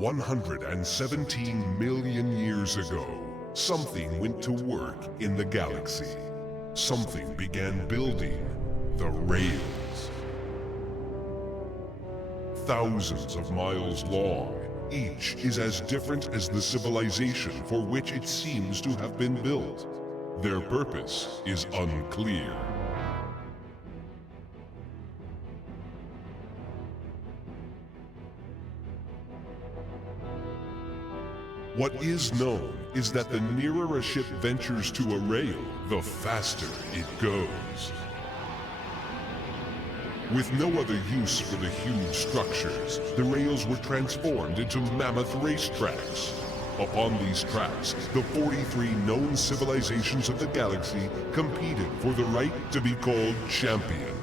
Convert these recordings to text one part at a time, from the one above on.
117 million years ago, something went to work in the galaxy. Something began building the rails. Thousands of miles long, each is as different as the civilization for which it seems to have been built. Their purpose is unclear. What is known is that the nearer a ship ventures to a rail, the faster it goes. With no other use for the huge structures, the rails were transformed into mammoth racetracks. Upon these tracks, the 43 known civilizations of the galaxy competed for the right to be called champion.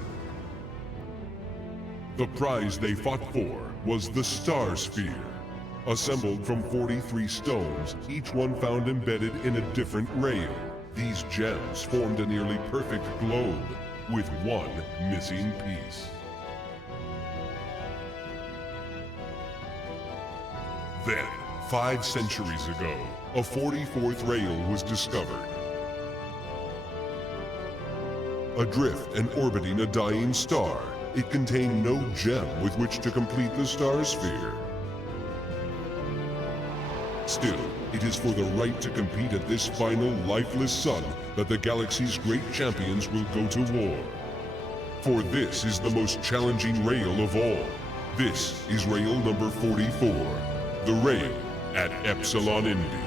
The prize they fought for was the Star Sphere. Assembled from 43 stones, each one found embedded in a different rail. These gems formed a nearly perfect globe, with one missing piece. Then, 5 centuries ago, a 44th rail was discovered. Adrift and orbiting a dying star, it contained no gem with which to complete the Star Sphere. Still, it is for the right to compete at this final lifeless sun that the galaxy's great champions will go to war. For this is the most challenging rail of all. This is rail number 44, the rail at Epsilon Indi.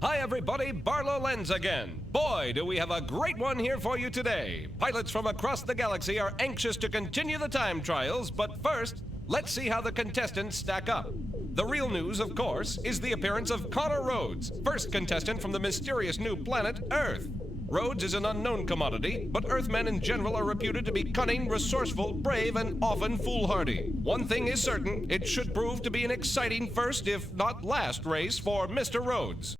Hi everybody, Barlow Lenz again. Boy, do we have a great one here for you today. Pilots from across the galaxy are anxious to continue the time trials, but first, let's see how the contestants stack up. The real news, of course, is the appearance of Connor Rhodes, first contestant from the mysterious new planet, Earth. Rhodes is an unknown commodity, but Earthmen in general are reputed to be cunning, resourceful, brave, and often foolhardy. One thing is certain, it should prove to be an exciting first, if not last, race for Mr. Rhodes.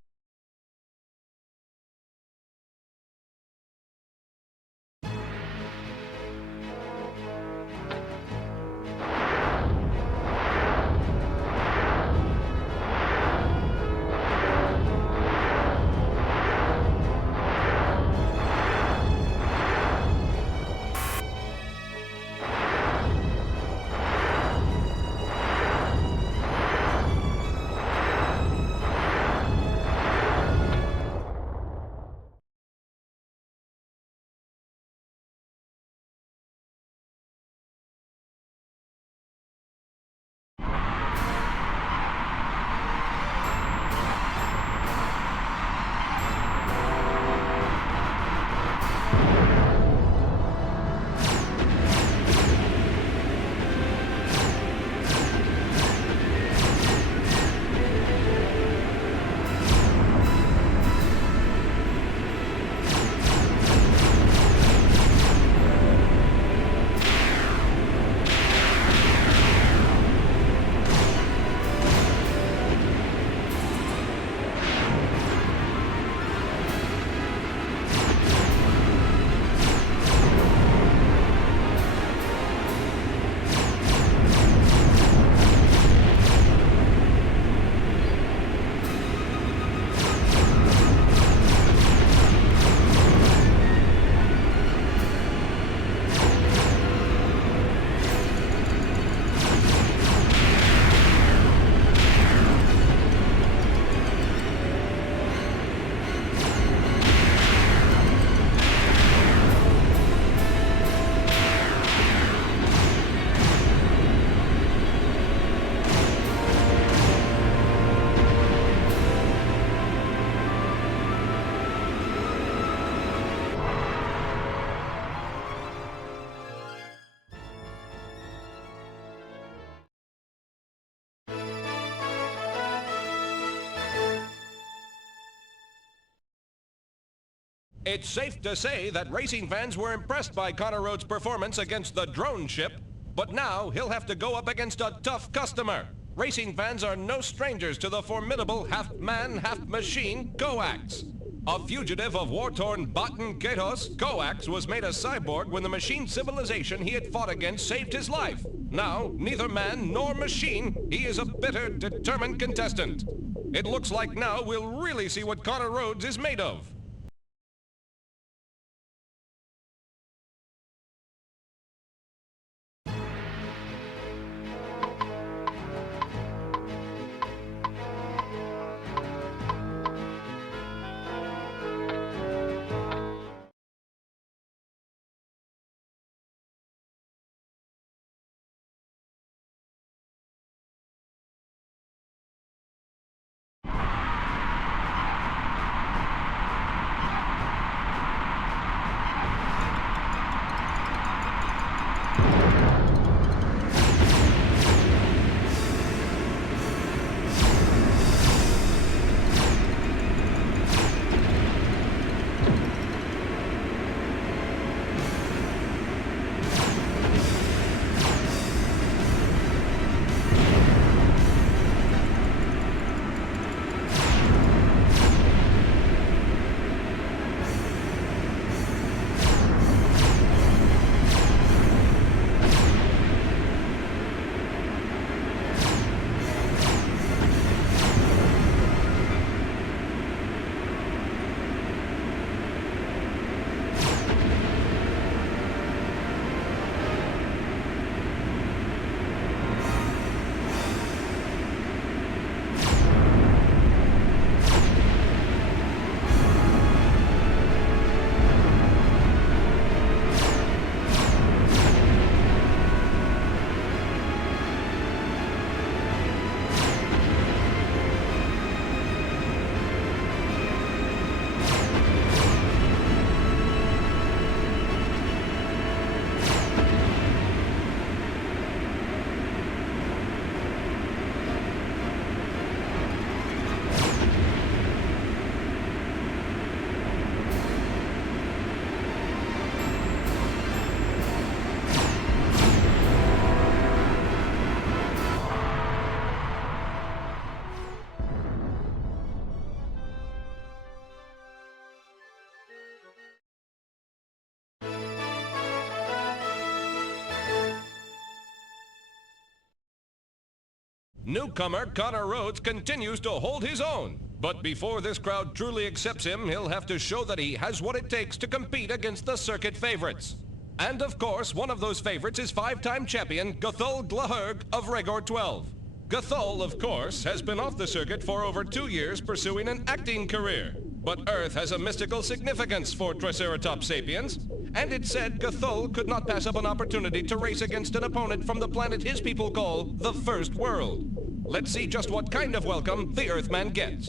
It's safe to say that racing fans were impressed by Connor Rhodes' performance against the drone ship, but now he'll have to go up against a tough customer. Racing fans are no strangers to the formidable half-man, half-machine Coax. A fugitive of war-torn Baton Gatos, Coax was made a cyborg when the machine civilization he had fought against saved his life. Now, neither man nor machine, he is a bitter, determined contestant. It looks like now we'll really see what Connor Rhodes is made of. Newcomer Connor Rhodes continues to hold his own. But before this crowd truly accepts him, he'll have to show that he has what it takes to compete against the circuit favorites. And of course, one of those favorites is five-time champion Gothul Glahurg of Regor 12. Gothul, of course, has been off the circuit for over 2 years pursuing an acting career. But Earth has a mystical significance for Triceratops sapiens, and it said Gothul could not pass up an opportunity to race against an opponent from the planet his people call the First World. Let's see just what kind of welcome the Earthman gets.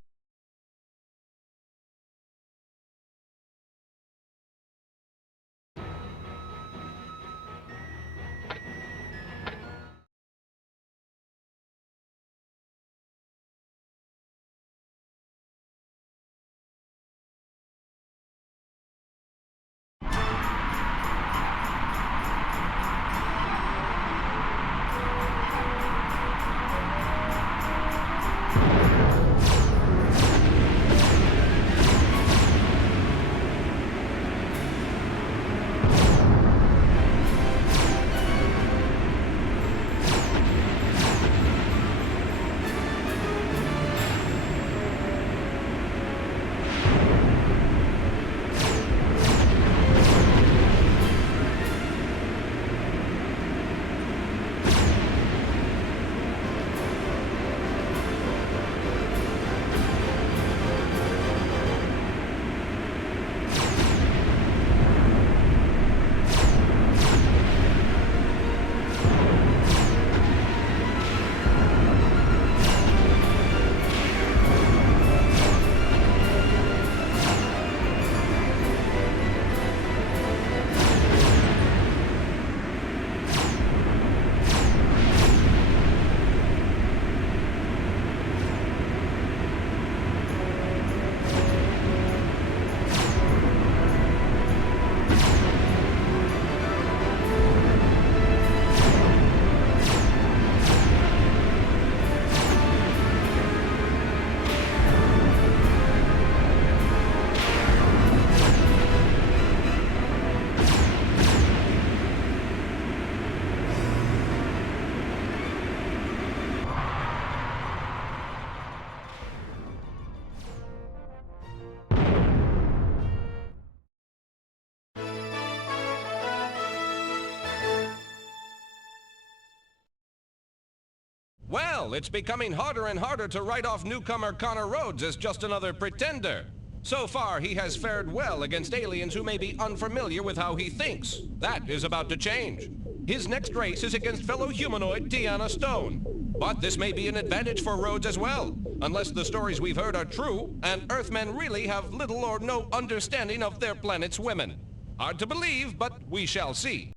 Well, it's becoming harder and harder to write off newcomer Connor Rhodes as just another pretender. So far, he has fared well against aliens who may be unfamiliar with how he thinks. That is about to change. His next race is against fellow humanoid Deanna Stone. But this may be an advantage for Rhodes as well, unless the stories we've heard are true, and Earthmen really have little or no understanding of their planet's women. Hard to believe, but we shall see.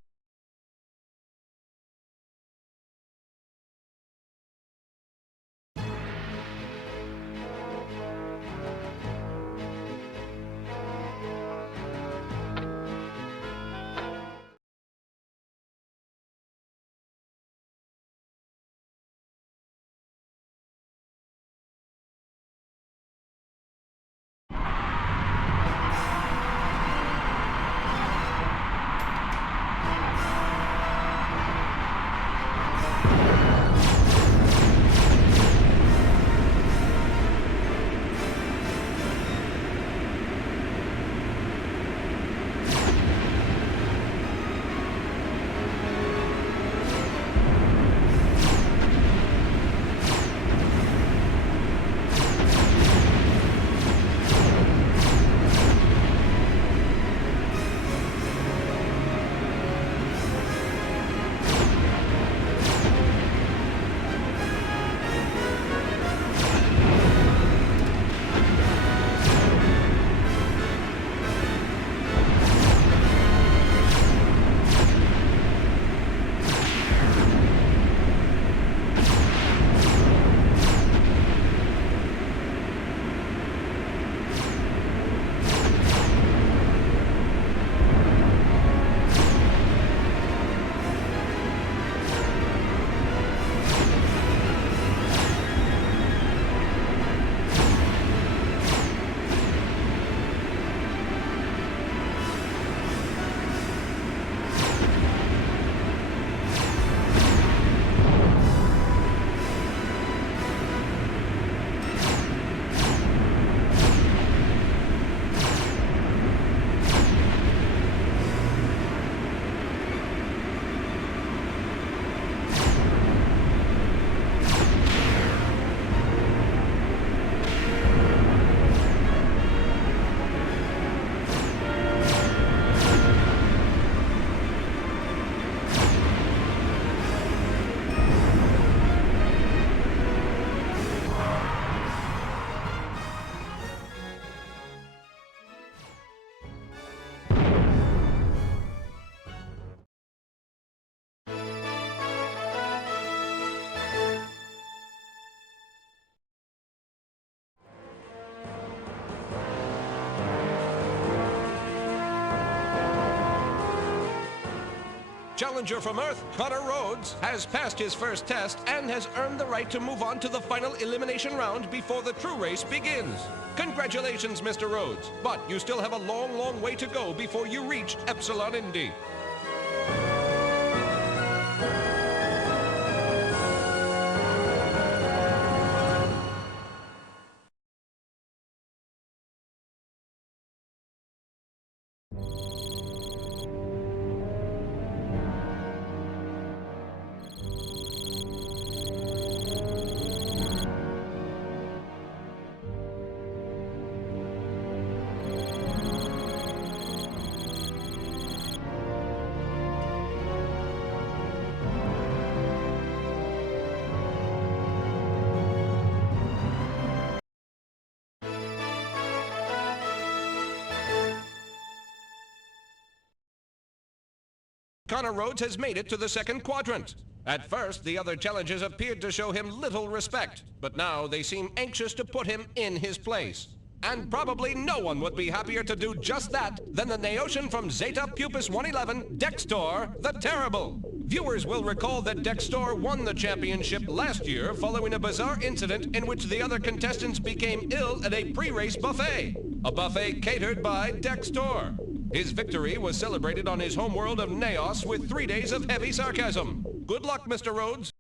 Challenger from Earth, Connor Rhodes, has passed his first test and has earned the right to move on to the final elimination round before the true race begins. Congratulations, Mr. Rhodes, but you still have a long, long way to go before you reach Epsilon Indy. Connor Rhodes has made it to the second quadrant. At first, the other challengers appeared to show him little respect, but now they seem anxious to put him in his place. And probably no one would be happier to do just that than the Neotian from Zeta Pupus 111, Dextor the Terrible. Viewers will recall that Dextor won the championship last year following a bizarre incident in which the other contestants became ill at a pre-race buffet. A buffet catered by Dextor. His victory was celebrated on his homeworld of Neos with 3 days of heavy sarcasm. Good luck, Mr. Rhodes.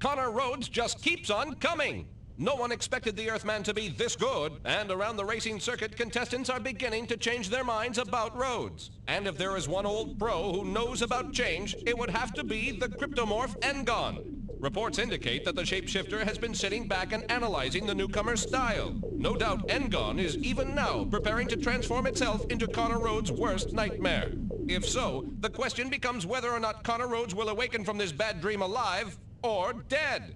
Connor Rhodes just keeps on coming. No one expected the Earthman to be this good, and around the racing circuit, contestants are beginning to change their minds about Rhodes. And if there is one old pro who knows about change, it would have to be the cryptomorph Engon. Reports indicate that the shapeshifter has been sitting back and analyzing the newcomer's style. No doubt Engon is even now preparing to transform itself into Connor Rhodes' worst nightmare. If so, the question becomes whether or not Connor Rhodes will awaken from this bad dream alive or dead.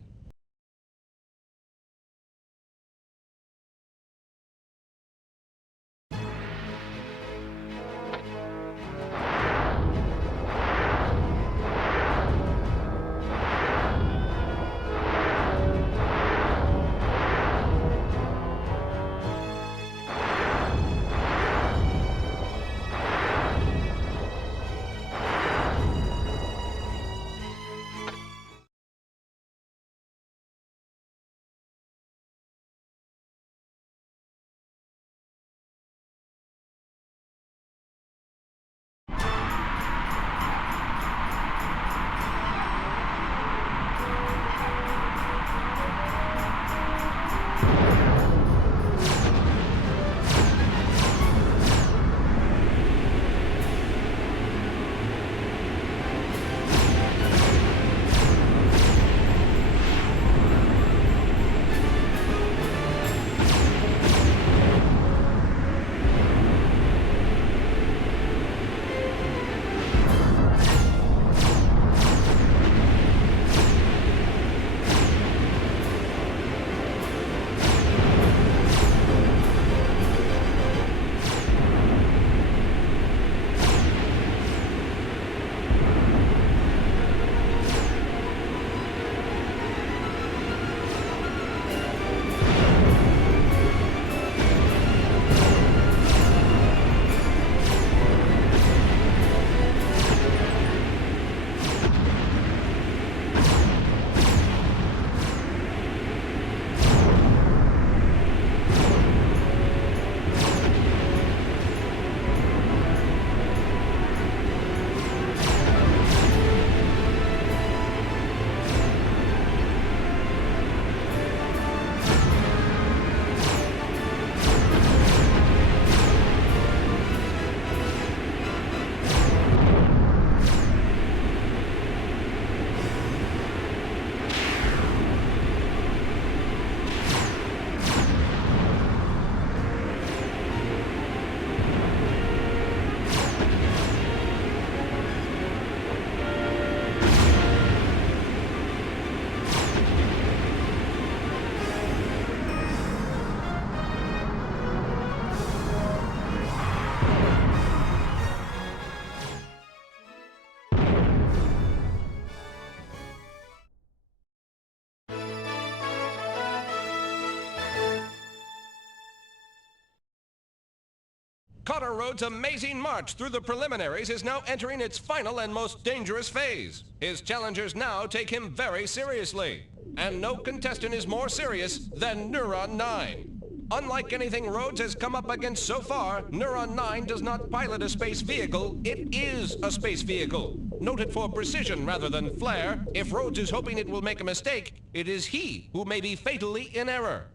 Connor Rhodes' amazing march through the preliminaries is now entering its final and most dangerous phase. His challengers now take him very seriously. And no contestant is more serious than Neuron 9. Unlike anything Rhodes has come up against so far, Neuron 9 does not pilot a space vehicle, it is a space vehicle. Noted for precision rather than flair, if Rhodes is hoping it will make a mistake, it is he who may be fatally in error.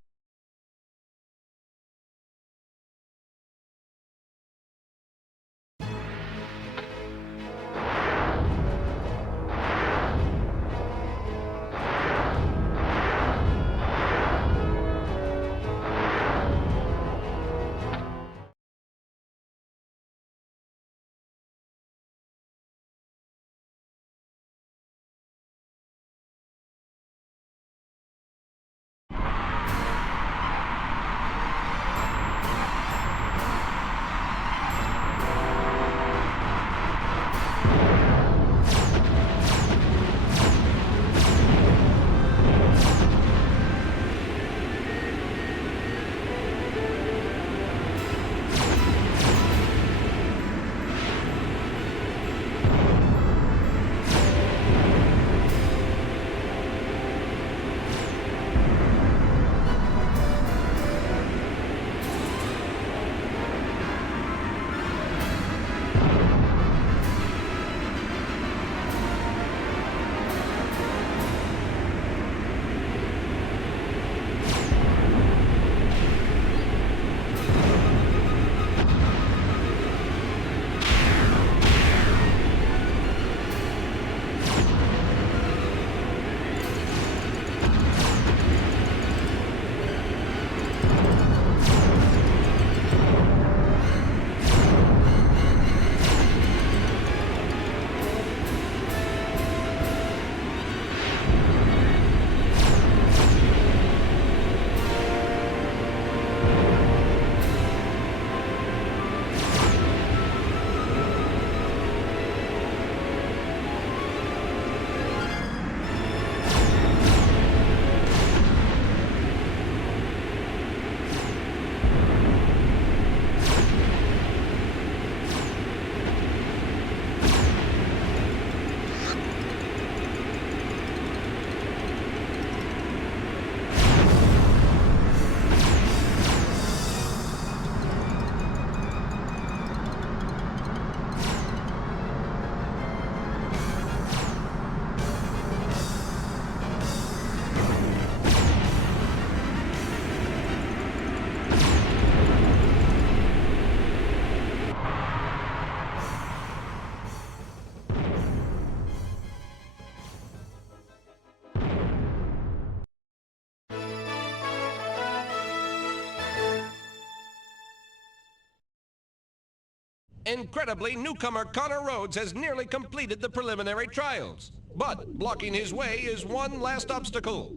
Incredibly, newcomer Connor Rhodes has nearly completed the preliminary trials. But blocking his way is one last obstacle.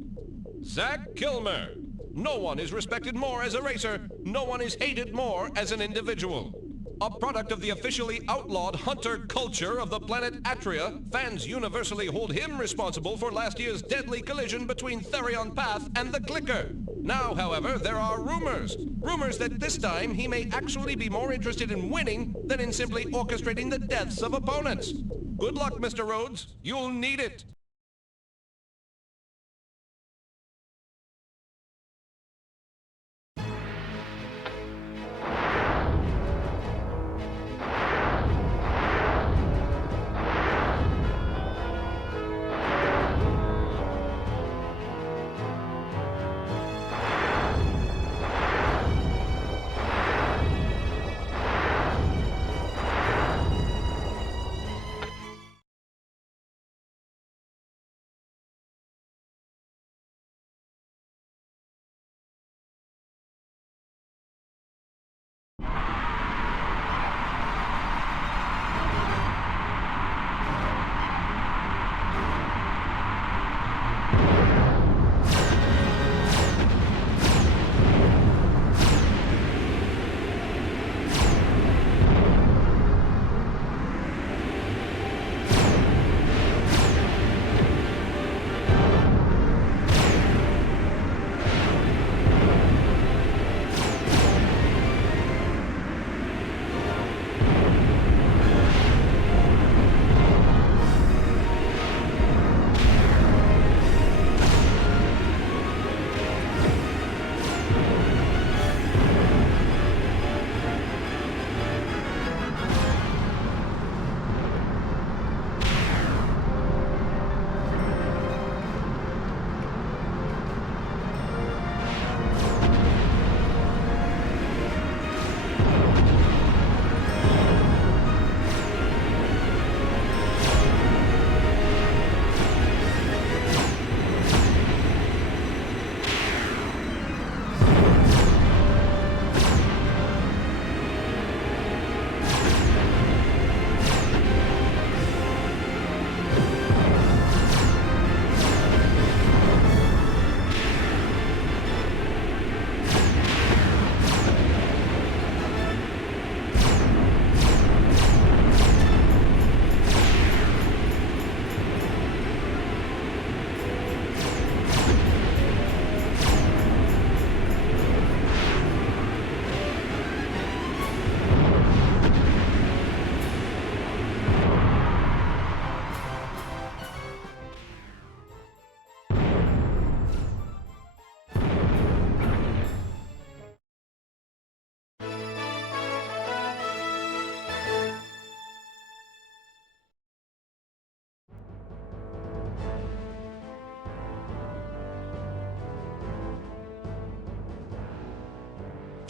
Zach Kilmer. No one is respected more as a racer. No one is hated more as an individual. A product of the officially outlawed hunter culture of the planet Atria, fans universally hold him responsible for last year's deadly collision between Therion Path and the Clicker. Now, however, there are rumors. Rumors that this time he may actually be more interested in winning than in simply orchestrating the deaths of opponents. Good luck, Mr. Rhodes. You'll need it.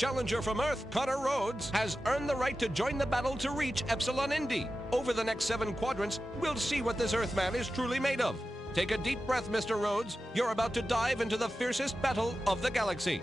Challenger from Earth, Connor Rhodes, has earned the right to join the battle to reach Epsilon Indi. Over the next 7 quadrants, we'll see what this Earthman is truly made of. Take a deep breath, Mr. Rhodes. You're about to dive into the fiercest battle of the galaxy.